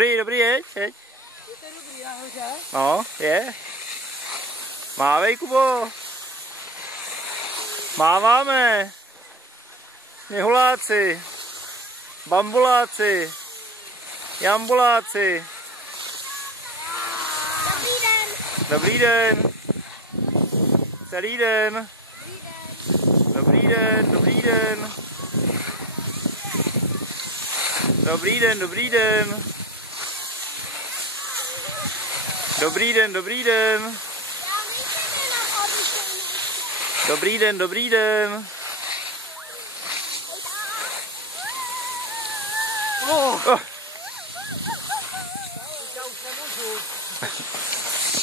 Dobrý, jeď. Je to dobrý nahoře? No, je. Mávej, Kubo. Máváme. Sněhuláci. Bambuláci. Jambuláci. Dobrý den. Celý den. Dobrý den. Dobrý den. Dobrý den. Dobrý den. Dobrý den. Dobrý den. Dobrý den. Dobrý den. Oh. Já už nemůžu.